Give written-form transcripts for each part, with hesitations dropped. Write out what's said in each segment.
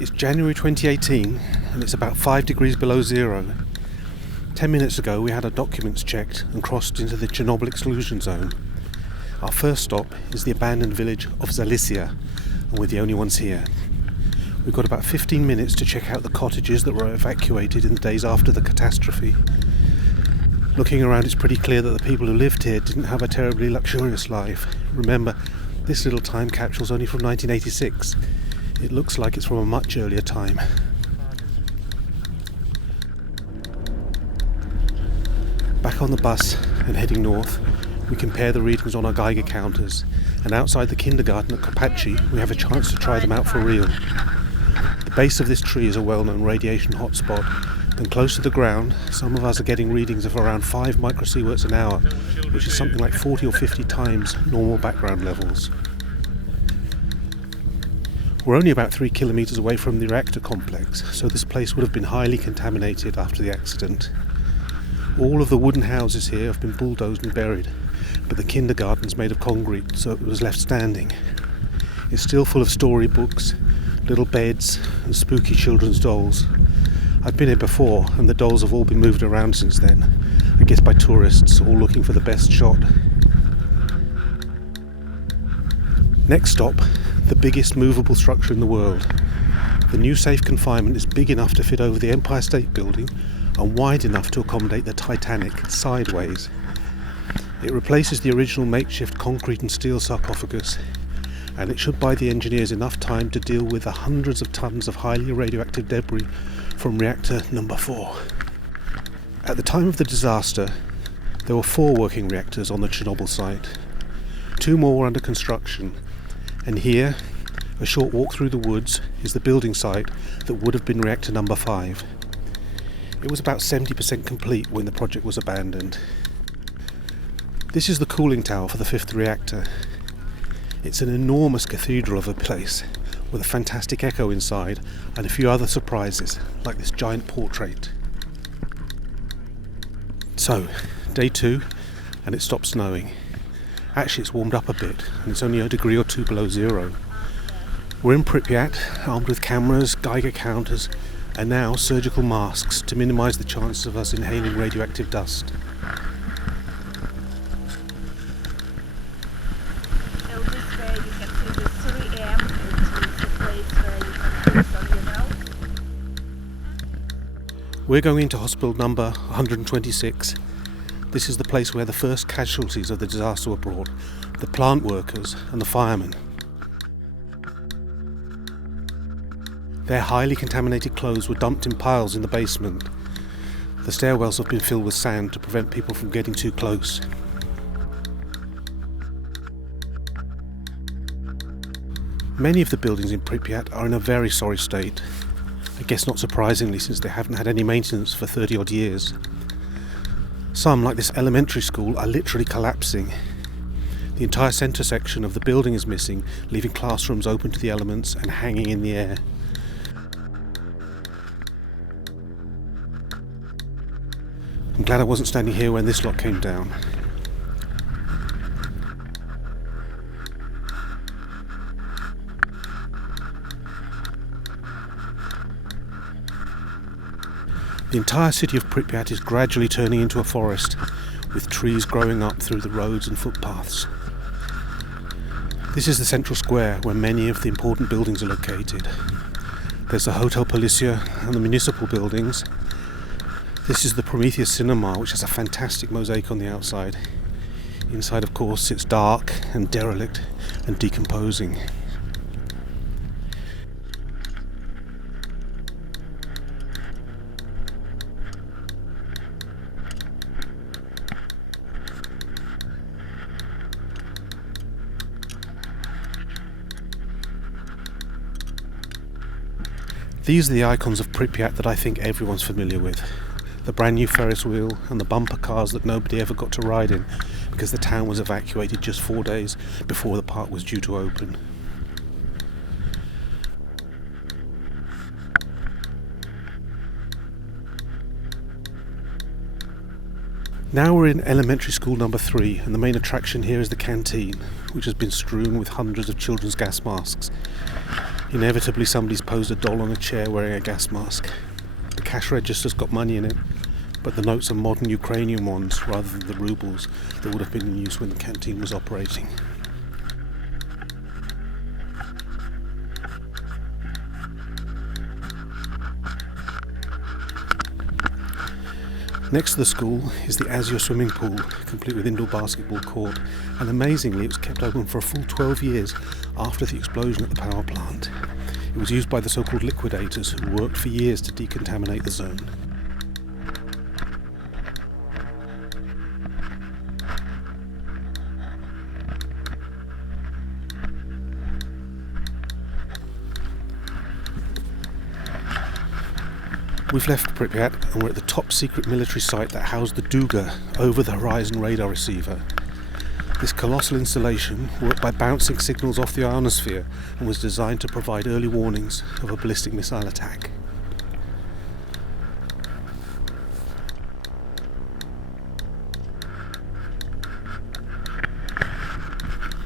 It's January 2018 and it's about 5 degrees below zero. 10 minutes ago we had our documents checked and crossed into the Chernobyl exclusion zone. Our first stop is the abandoned village of Zalicia, and we're the only ones here. We've got about 15 minutes to check out the cottages that were evacuated in the days after the catastrophe. Looking around, it's pretty clear that the people who lived here didn't have a terribly luxurious life. Remember, this little time capsule's only from 1986. It looks like it's from a much earlier time. Back on the bus and heading north, we compare the readings on our Geiger counters, and outside the kindergarten at Kopachi we have a chance to try them out for real. The base of this tree is a well-known radiation hotspot, and close to the ground some of us are getting readings of around 5 microsieverts an hour, which is something like 40 or 50 times normal background levels. We're only about 3 kilometres away from the reactor complex, so this place would have been highly contaminated after the accident. All of the wooden houses here have been bulldozed and buried, but the kindergarten's made of concrete, so it was left standing. It's still full of storybooks, little beds and spooky children's dolls. I've been here before and the dolls have all been moved around since then, I guess by tourists, all looking for the best shot. Next stop, the biggest movable structure in the world. The new safe confinement is big enough to fit over the Empire State Building and wide enough to accommodate the Titanic sideways. It replaces the original makeshift concrete and steel sarcophagus, and it should buy the engineers enough time to deal with the hundreds of tons of highly radioactive debris from reactor number 4. At the time of the disaster, there were 4 working reactors on the Chernobyl site. 2 more were under construction, and here, a short walk through the woods, is the building site that would have been reactor number 5. It was about 70% complete when the project was abandoned. This is the cooling tower for the 5th reactor. It's an enormous cathedral of a place with a fantastic echo inside and a few other surprises, like this giant portrait. So, day 2, and it stopped snowing. Actually, it's warmed up a bit, and it's only a degree or 2 below zero. We're in Pripyat, armed with cameras, Geiger counters, and now surgical masks to minimise the chances of us inhaling radioactive dust. So this way you can see the 3M, which is the place where you can put on your mouth. We're going into hospital number 126. This is the place where the first casualties of the disaster were brought, the plant workers and the firemen. Their highly contaminated clothes were dumped in piles in the basement. The stairwells have been filled with sand to prevent people from getting too close. Many of the buildings in Pripyat are in a very sorry state. I guess not surprisingly, since they haven't had any maintenance for 30 odd years. Some, like this elementary school, are literally collapsing. The entire centre section of the building is missing, leaving classrooms open to the elements and hanging in the air. I'm glad I wasn't standing here when this lot came down. The entire city of Pripyat is gradually turning into a forest, with trees growing up through the roads and footpaths. This is the central square where many of the important buildings are located. There's the Hotel Policia and the municipal buildings. This is the Prometheus Cinema, which has a fantastic mosaic on the outside. Inside, of course, it's dark and derelict and decomposing. These are the icons of Pripyat that I think everyone's familiar with. The brand new Ferris wheel and the bumper cars that nobody ever got to ride in because the town was evacuated just 4 days before the park was due to open. Now we're in elementary school number 3, and the main attraction here is the canteen, which has been strewn with hundreds of children's gas masks. Inevitably somebody's posed a doll on a chair wearing a gas mask. The cash register's got money in it, but the notes are modern Ukrainian ones rather than the rubles that would have been in use when the canteen was operating. Next to the school is the Azure swimming pool, complete with indoor basketball court, and amazingly it was kept open for a full 12 years after the explosion at the power plant. It was used by the so-called liquidators who worked for years to decontaminate the zone. We've left Pripyat and we're at the top secret military site that housed the Duga over the horizon radar receiver. This colossal installation worked by bouncing signals off the ionosphere and was designed to provide early warnings of a ballistic missile attack.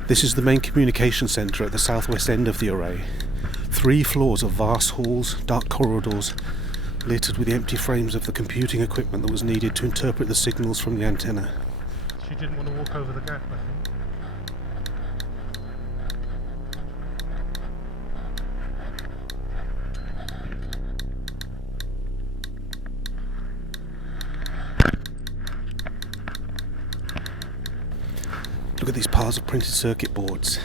This is the main communication centre at the southwest end of the array. 3 floors of vast halls, dark corridors, littered with the empty frames of the computing equipment that was needed to interpret the signals from the antenna. She didn't want to walk over the gap, I think. Look at these piles of printed circuit boards.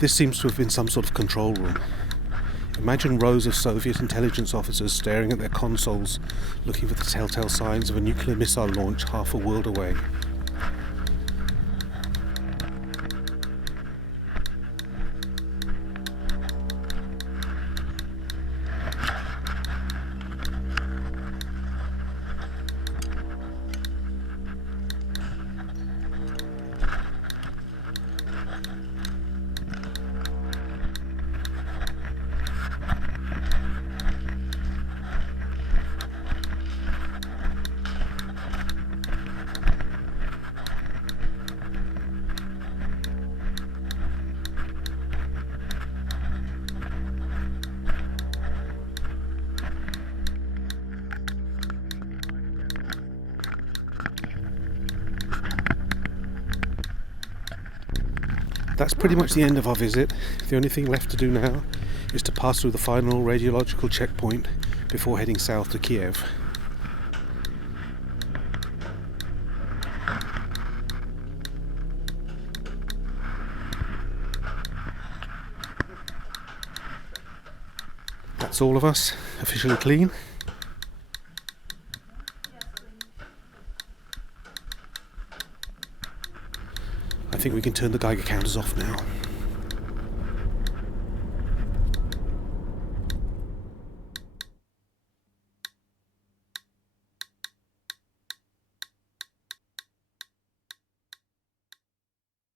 This seems to have been some sort of control room. Imagine rows of Soviet intelligence officers staring at their consoles, looking for the telltale signs of a nuclear missile launch half a world away. That's pretty much the end of our visit. The only thing left to do now is to pass through the final radiological checkpoint before heading south to Kiev. That's all of us, officially clean. I think we can turn the Geiger counters off now.